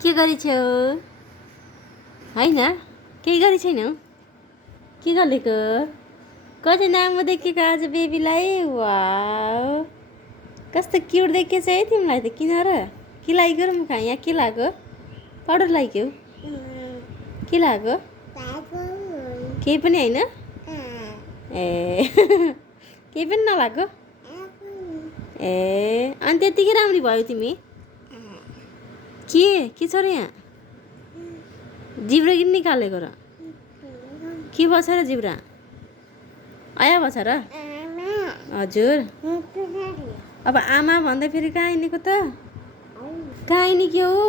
के गरेछौ होइन केही गरे छैनौ के गरेको कति नाम देखेको आज बेबीलाई वाउ कस्तो क्युट देखेछ है तिमीलाई त किन र के लाग्यो र मुखा यहाँ के लाग्यो पाउडर लाग्यो के लाग्यो केही पनि होइन ए केही पनि नलाग्यो ए अनि त्यतिकै राम्री भयो तिमी के छ र यहाँ जिब्रा किन निकालेको र के बछ र जिब्रा आया बछ र हजुर अब आमा भन्दा फेरि कहाँ हिँडेको त कहाँ हिँडेको हो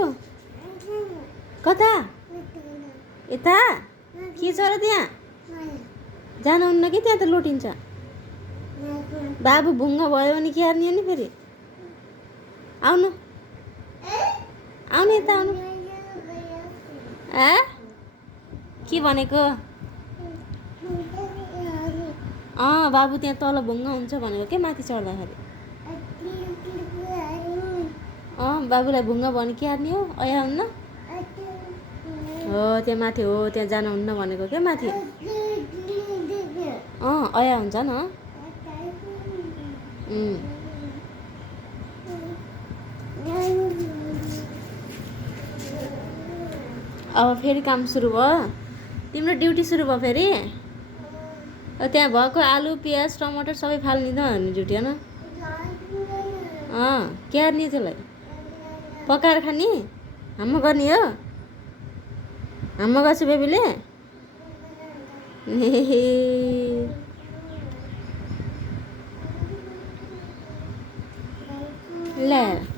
कता यता के छ र त्यहाँ जानुहुन्न कि त्यहाँ त लोटिन्छ बाबु भुङ्गा भयो भने के हार्ने नि फेरि आउनु आउनु यता आउनु के भनेको बाबु त्यहाँ तल भुङ्गा हुन्छ भनेको के माथि चढ्दाखेरि बाबुलाई भुङ्गा भने के हार्ने हो अया हुन्न हो त्यहाँ माथि हो त्यहाँ जानुहुन्न भनेको क्या माथि अया हुन्छ न अब फेरि काम सुरु भयो तिम्रो ड्युटी सुरु भयो फेरि त्यहाँ भएको आलु प्याज टमाटर सबै फाल्ने त भने ड्युटी होइन के हार्ने त्यसलाई पकाएर खाने हाम्मा गर्ने हो हाम्मा गर्छ बेबीले ल